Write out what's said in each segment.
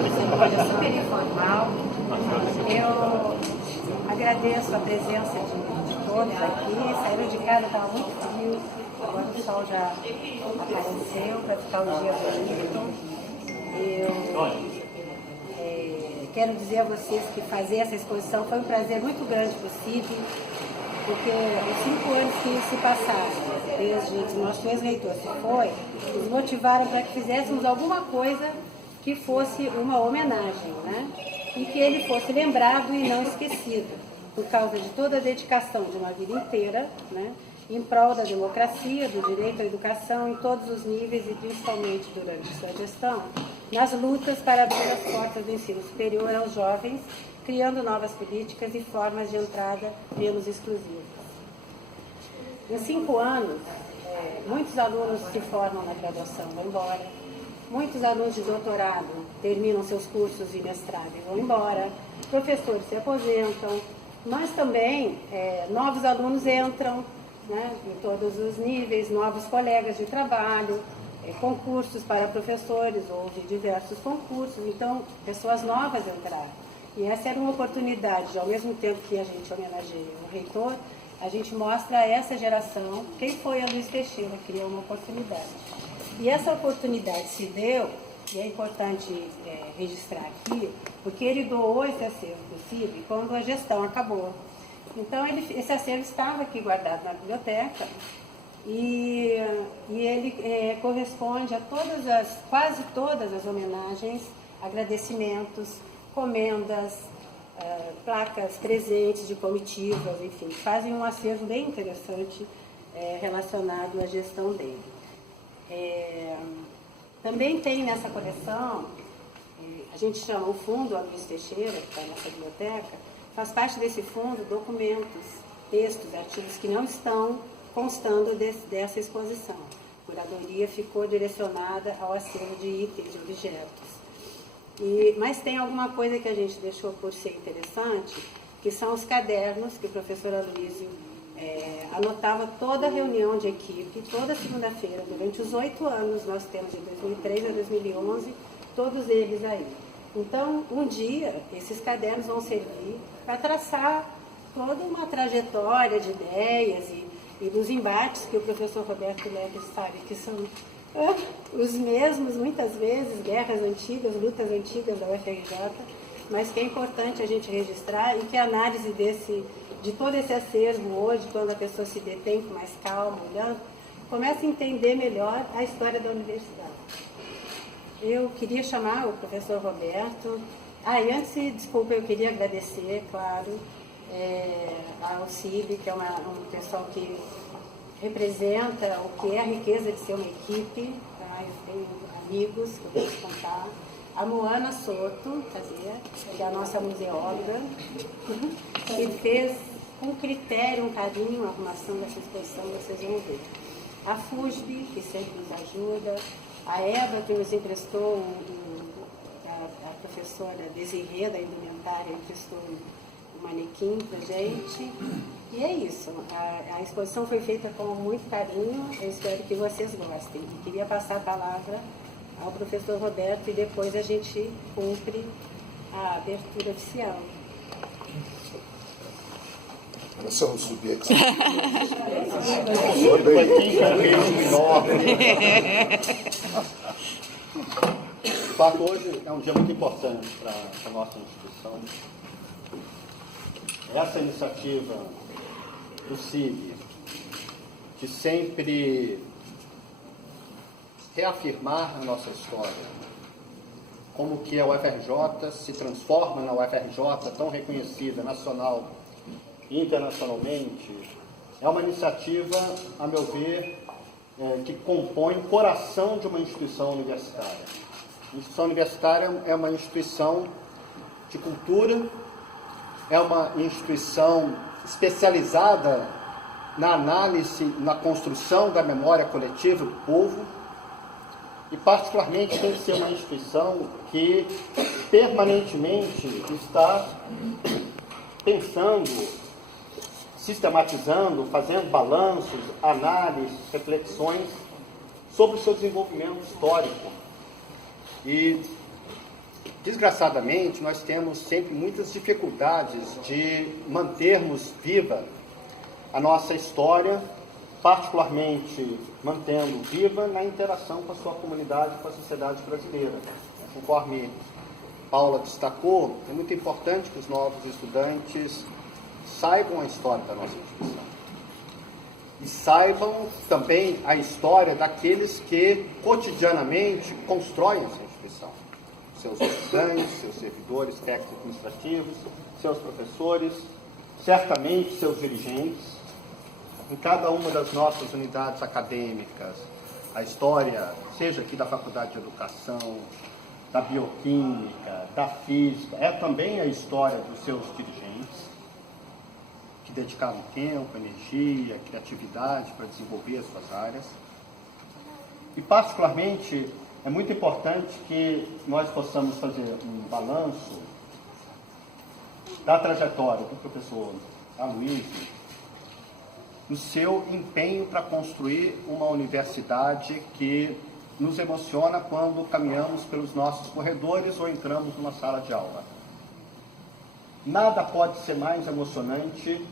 uma cerimônia super informal. Eu agradeço a presença de todos aqui. Saíram de casa, estava muito frio, agora o sol já apareceu para ficar um dia bonito. Eu quero dizer a vocês que fazer essa exposição foi um prazer muito grande para o CIB, porque os 5 anos que se passaram, desde que o nosso ex-reitor se foi, nos motivaram para que fizéssemos alguma coisa que fosse uma homenagem, né? E que ele fosse lembrado e não esquecido, por causa de toda a dedicação de uma vida inteira, né? Em prol da democracia, do direito à educação em todos os níveis e principalmente durante sua gestão, nas lutas para abrir as portas do ensino superior aos jovens, criando novas políticas e formas de entrada menos exclusivas. Em 5 anos, muitos alunos se formam na graduação e vão embora, muitos alunos de doutorado terminam seus cursos de mestrado e vão embora, professores se aposentam, mas também novos alunos entram, né, em todos os níveis, novos colegas de trabalho, concursos para professores, houve diversos concursos, então pessoas novas entraram. E essa era uma oportunidade, ao mesmo tempo que a gente homenageia o reitor, a gente mostra a essa geração quem foi a Luiz Teixeira, criou uma oportunidade. E essa oportunidade se deu, e é importante registrar aqui, porque ele doou esse acervo para o CIB quando a gestão acabou. Então, esse acervo estava aqui guardado na biblioteca e ele corresponde a quase todas as homenagens, agradecimentos, comendas, placas, presentes de comitivas, enfim, fazem um acervo bem interessante relacionado à gestão dele. Também tem nessa coleção, a gente chama o fundo Luiz Teixeira, que está nessa biblioteca, faz parte desse fundo documentos, textos, artigos que não estão constando dessa exposição. A curadoria ficou direcionada ao acervo de itens, de objetos. Mas tem alguma coisa que a gente deixou por ser interessante, que são os cadernos que o professor Aloysio anotava toda a reunião de equipe, toda segunda-feira, durante os 8 anos, nós temos de 2003 a 2011, todos eles aí. Então, um dia, esses cadernos vão servir para traçar toda uma trajetória de ideias e dos embates que o professor Roberto Leves sabe que são os mesmos, muitas vezes, guerras antigas, lutas antigas da UFRJ, mas que é importante a gente registrar e que a análise de todo esse acervo hoje, quando a pessoa se detém com mais calma, olhando, começa a entender melhor a história da universidade. Eu queria chamar o professor Roberto. E antes, desculpa, eu queria agradecer, claro, ao CIB, que é um pessoal que representa o que é a riqueza de ser uma equipe, tá? Eu tenho amigos que eu posso contar. A Moana Soto, que é a nossa museóloga, que fez com critério, um carinho, a arrumação dessa exposição, vocês vão ver. A FUSB, que sempre nos ajuda. A Eva, que nos emprestou, a professora Desirê, da indumentária, emprestou um manequim para gente. E é isso. A exposição foi feita com muito carinho. Eu espero que vocês gostem. E queria passar a palavra ao professor Roberto e depois a gente cumpre a abertura oficial. Você não subia aqui. De fato, hoje é um dia muito importante para a nossa instituição. Essa iniciativa do CIB, de sempre reafirmar a nossa história, como que a UFRJ se transforma na UFRJ tão reconhecida nacional e internacionalmente, é uma iniciativa, a meu ver, que compõe o coração de uma instituição universitária. A instituição universitária é uma instituição de cultura, é uma instituição especializada na análise, na construção da memória coletiva do povo, e particularmente tem que ser uma instituição que permanentemente está pensando, sistematizando, fazendo balanços, análises, reflexões sobre o seu desenvolvimento histórico. E Desgraçadamente, nós temos sempre muitas dificuldades de mantermos viva a nossa história, particularmente mantendo viva na interação com a sua comunidade, com a sociedade brasileira. Conforme Paula destacou, é muito importante que os novos estudantes saibam a história da nossa instituição. E saibam também a história daqueles que cotidianamente constroem essa instituição. Seus estudantes, seus servidores técnicos administrativos, seus professores, certamente seus dirigentes. Em cada uma das nossas unidades acadêmicas, a história, seja aqui da Faculdade de Educação, da Bioquímica, da Física, é também a história dos seus dirigentes, que dedicaram tempo, energia, criatividade para desenvolver as suas áreas. E, particularmente, é muito importante que nós possamos fazer um balanço da trajetória do professor Aloysio no seu empenho para construir uma universidade que nos emociona quando caminhamos pelos nossos corredores ou entramos numa sala de aula. Nada pode ser mais emocionante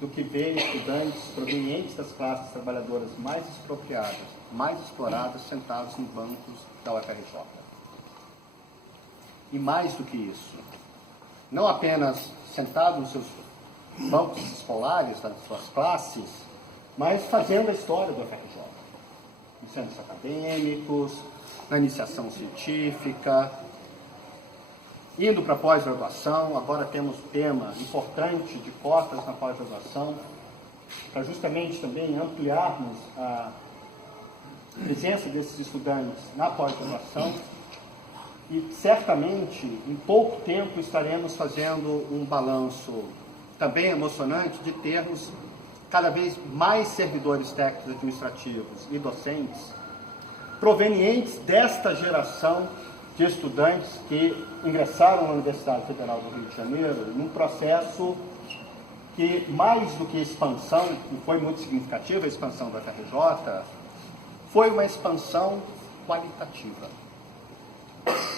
do que ver estudantes provenientes das classes trabalhadoras mais expropriadas, mais exploradas, sentados em bancos da UFRJ. E mais do que isso, não apenas sentados nos seus bancos escolares, das suas classes, mas fazendo a história do UFRJ. Nos centros acadêmicos, na iniciação científica, indo para a pós-graduação. Agora temos tema importante de cotas na pós-graduação, para justamente também ampliarmos a presença desses estudantes na pós-graduação. E certamente, em pouco tempo, estaremos fazendo um balanço também emocionante de termos cada vez mais servidores técnicos administrativos e docentes provenientes desta geração de estudantes que ingressaram na Universidade Federal do Rio de Janeiro num processo que, mais do que expansão, e foi muito significativa a expansão da UFRJ, foi uma expansão qualitativa.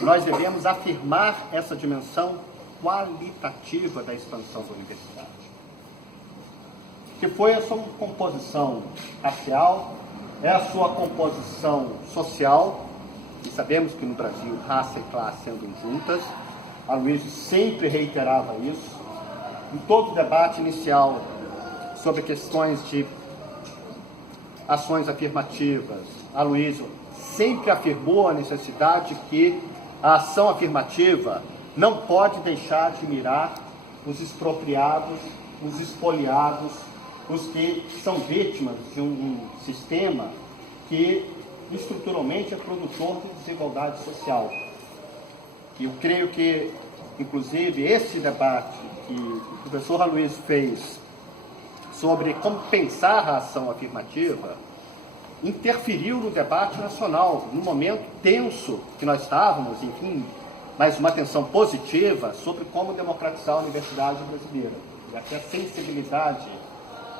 Nós devemos afirmar essa dimensão qualitativa da expansão da universidade, que foi a sua composição racial, é a sua composição social, e sabemos que no Brasil raça e classe andam juntas. Aloysio sempre reiterava isso. Em todo o debate inicial sobre questões de ações afirmativas, Aloysio sempre afirmou a necessidade que a ação afirmativa não pode deixar de mirar os expropriados, os expoliados, os que são vítimas de um sistema que estruturalmente é produtor de desigualdade social. E eu creio que, inclusive, esse debate que o professor Aloysio fez sobre como pensar a ação afirmativa interferiu no debate nacional, num momento tenso que nós estávamos, enfim, mas uma atenção positiva sobre como democratizar a universidade brasileira. E até a sensibilidade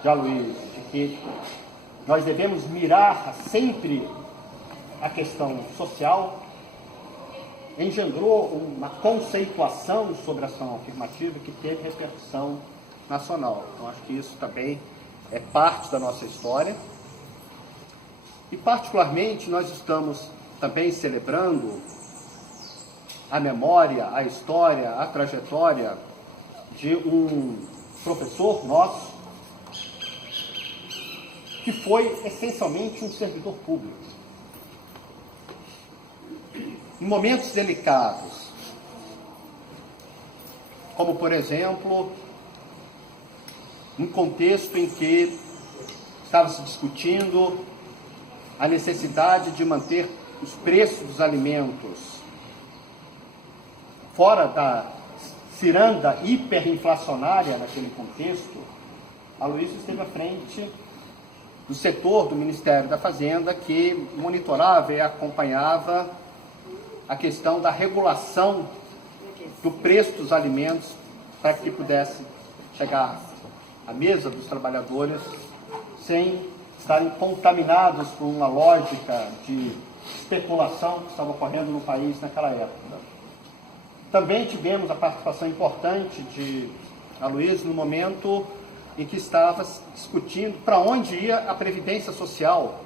de Aloysio, de que nós devemos mirar sempre a questão social, engendrou uma conceituação sobre a ação afirmativa que teve repercussão nacional. Então, acho que isso também é parte da nossa história. E, particularmente, nós estamos também celebrando a memória, a história, a trajetória de um professor nosso que foi essencialmente um servidor público. Em momentos delicados, como, por exemplo, um contexto em que estava se discutindo a necessidade de manter os preços dos alimentos fora da ciranda hiperinflacionária naquele contexto, Aloysio esteve à frente do setor do Ministério da Fazenda que monitorava e acompanhava a questão da regulação do preço dos alimentos para que pudesse chegar à mesa dos trabalhadores sem estarem contaminados por uma lógica de especulação que estava ocorrendo no país naquela época. Também tivemos a participação importante de Aloysio no momento em que estava discutindo para onde ia a Previdência Social.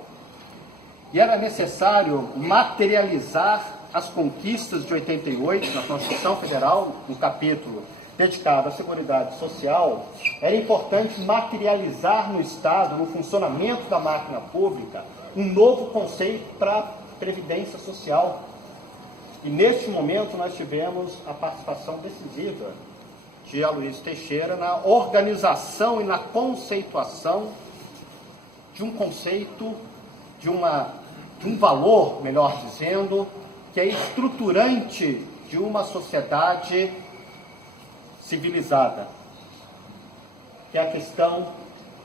E era necessário materializar as conquistas de 88 na Constituição Federal, um capítulo dedicado à Seguridade Social. Era importante materializar no Estado, no funcionamento da máquina pública, um novo conceito para a Previdência Social. E neste momento nós tivemos a participação decisiva de Aloysio Teixeira na organização e na conceituação de um conceito, de um valor, melhor dizendo, que é estruturante de uma sociedade civilizada, que é a questão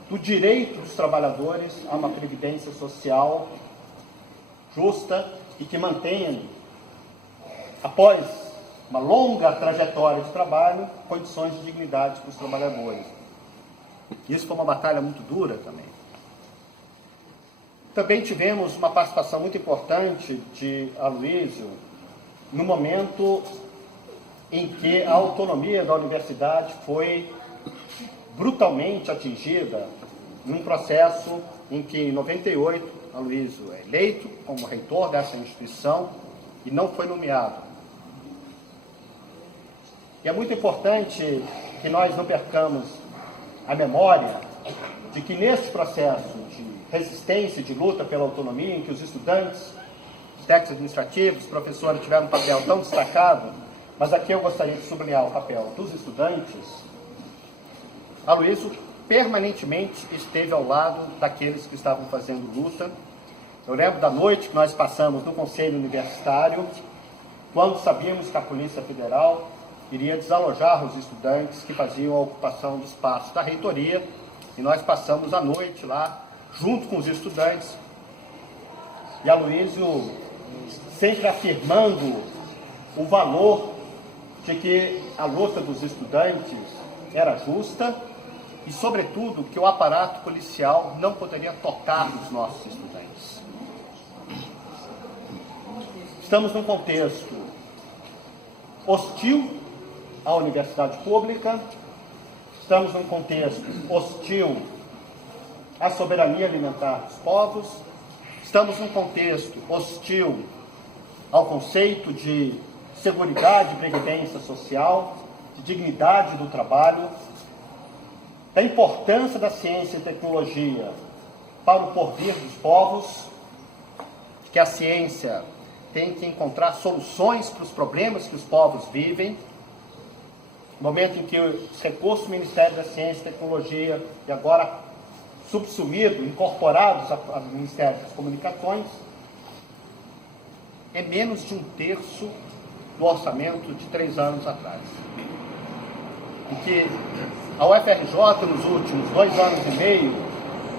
do direito dos trabalhadores a uma previdência social justa e que mantenha, após uma longa trajetória de trabalho, condições de dignidade para os trabalhadores. Isso foi uma batalha muito dura também. Também tivemos uma participação muito importante de Aloysio no momento em que a autonomia da universidade foi brutalmente atingida num processo em que, em 98, Aloysio é eleito como reitor dessa instituição e não foi nomeado. E é muito importante que nós não percamos a memória de que nesse processo de resistência e de luta pela autonomia, em que os estudantes, os técnicos administrativos, os professores tiveram um papel tão destacado, mas aqui eu gostaria de sublinhar o papel dos estudantes, Aloysio permanentemente esteve ao lado daqueles que estavam fazendo luta. Eu lembro da noite que nós passamos no Conselho Universitário, quando sabíamos que a Polícia Federal iria desalojar os estudantes que faziam a ocupação do espaço da reitoria, e nós passamos a noite lá, junto com os estudantes, e Aloysio sempre afirmando o valor de que a luta dos estudantes era justa e, sobretudo, que o aparato policial não poderia tocar nos nossos estudantes. Estamos num contexto hostil à universidade pública, estamos num contexto hostil à soberania alimentar dos povos, estamos num contexto hostil ao conceito de seguridade e previdência social, de dignidade do trabalho, da importância da ciência e tecnologia para o porvir dos povos, que a ciência tem que encontrar soluções para os problemas que os povos vivem. No momento em que os recursos do Ministério da Ciência e Tecnologia, e agora subsumido, incorporados ao Ministério das Comunicações, é menos de 1/3 do orçamento de 3 anos atrás. Em que a UFRJ, nos últimos 2 anos e meio,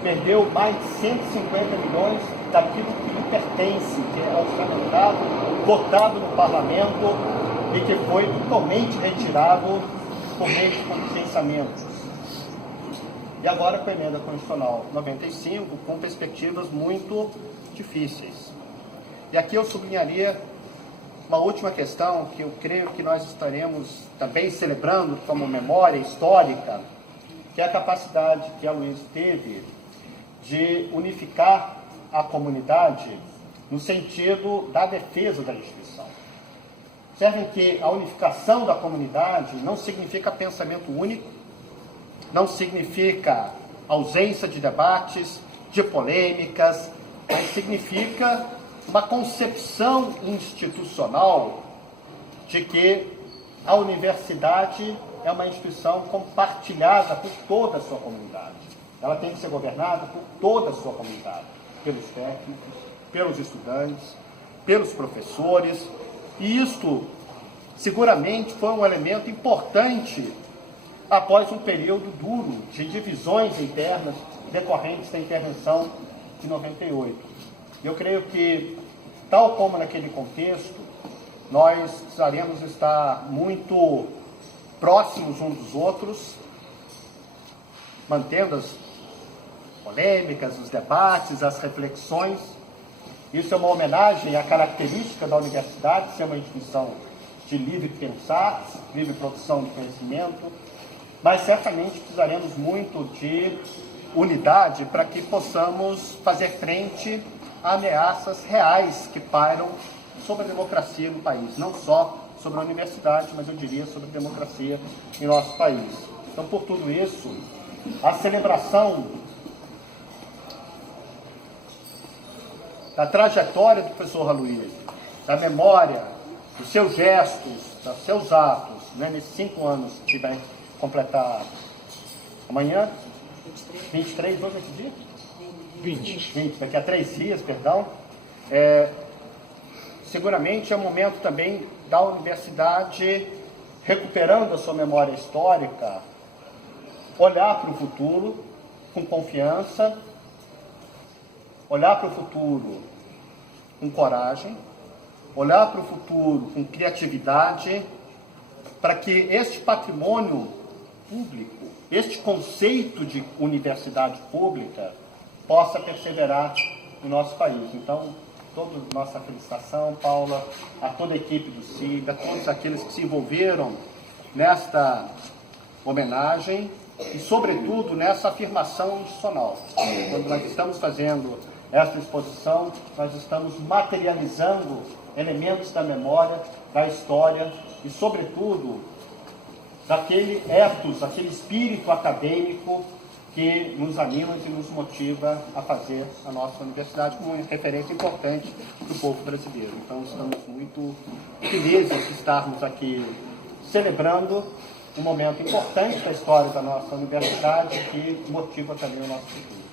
perdeu mais de 150 milhões daquilo que lhe pertence, que é orçamentado, votado no Parlamento e que foi totalmente retirado por meio de contingenciamentos. E agora com a emenda constitucional 95, com perspectivas muito difíceis. E aqui eu sublinharia uma última questão que eu creio que nós estaremos também celebrando como memória histórica, que é a capacidade que Aloysio teve de unificar a comunidade no sentido da defesa da instituição. Observem que a unificação da comunidade não significa pensamento único, não significa ausência de debates, de polêmicas, mas significa uma concepção institucional de que a universidade é uma instituição compartilhada por toda a sua comunidade. Ela tem que ser governada por toda a sua comunidade, pelos técnicos, pelos estudantes, pelos professores. E isto, seguramente, foi um elemento importante após um período duro de divisões internas decorrentes da intervenção de 98. Eu creio que, tal como naquele contexto, nós precisaremos estar muito próximos uns dos outros, mantendo as polêmicas, os debates, as reflexões. Isso é uma homenagem à característica da universidade, ser uma instituição de livre pensar, livre produção de conhecimento, mas certamente precisaremos muito de unidade para que possamos fazer frente a ameaças reais que pairam sobre a democracia no país, não só sobre a universidade, mas eu diria sobre a democracia em nosso país. Então, por tudo isso, a celebração da trajetória do professor Aloysio, da memória, dos seus gestos, dos seus atos, né, nesses 5 anos que vai completar amanhã, 23, hoje é que dia? 20, daqui a 3 dias, perdão. Seguramente é um momento também da universidade, recuperando a sua memória histórica, olhar para o futuro com confiança, olhar para o futuro com coragem, olhar para o futuro com criatividade, para que este patrimônio público, este conceito de universidade pública, possa perseverar no nosso país. Então, toda nossa felicitação, Paula, a toda a equipe do SIG, a todos aqueles que se envolveram nesta homenagem e, sobretudo, nessa afirmação institucional. Quando nós estamos fazendo esta exposição, nós estamos materializando elementos da memória, da história e, sobretudo, daquele ethos, aquele espírito acadêmico que nos anima e nos motiva a fazer a nossa universidade como uma referência importante para o povo brasileiro. Então, estamos muito felizes de estarmos aqui celebrando um momento importante da história da nossa universidade que motiva também o nosso futuro.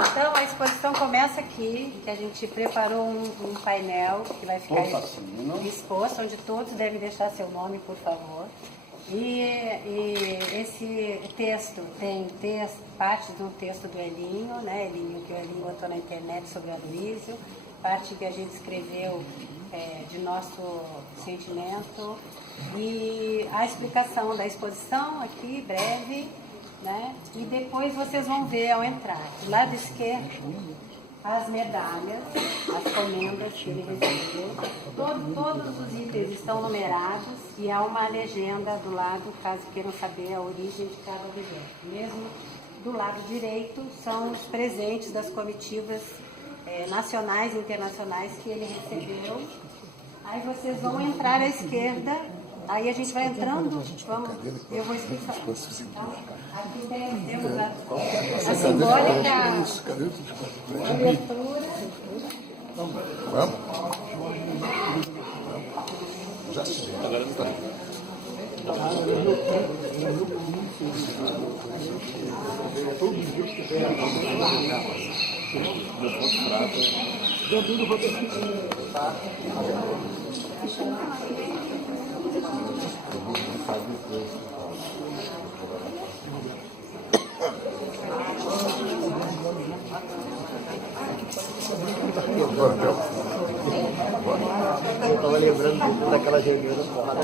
Então a exposição começa aqui, que a gente preparou um painel que vai ficar exposto, onde todos devem deixar seu nome, por favor. E esse texto tem parte de um texto do Elinho, né? Elinho, que o Elinho botou na internet sobre o Aloysio, parte que a gente escreveu de nosso sentimento, e a explicação da exposição aqui, breve, né? E depois vocês vão ver ao entrar, do lado esquerdo, as medalhas, as comendas que ele recebeu. Todos os itens estão numerados e há uma legenda do lado, caso queiram saber a origem de cada objeto. Mesmo do lado direito são os presentes das comitivas nacionais e internacionais que ele recebeu. Aí vocês vão entrar à esquerda. Aí a gente vai entrando, eu vou explicar. Então, aqui temos a simbólica abertura. Vamos? Já se agora não está. Eu estava lembrando daquela reunião da porrada.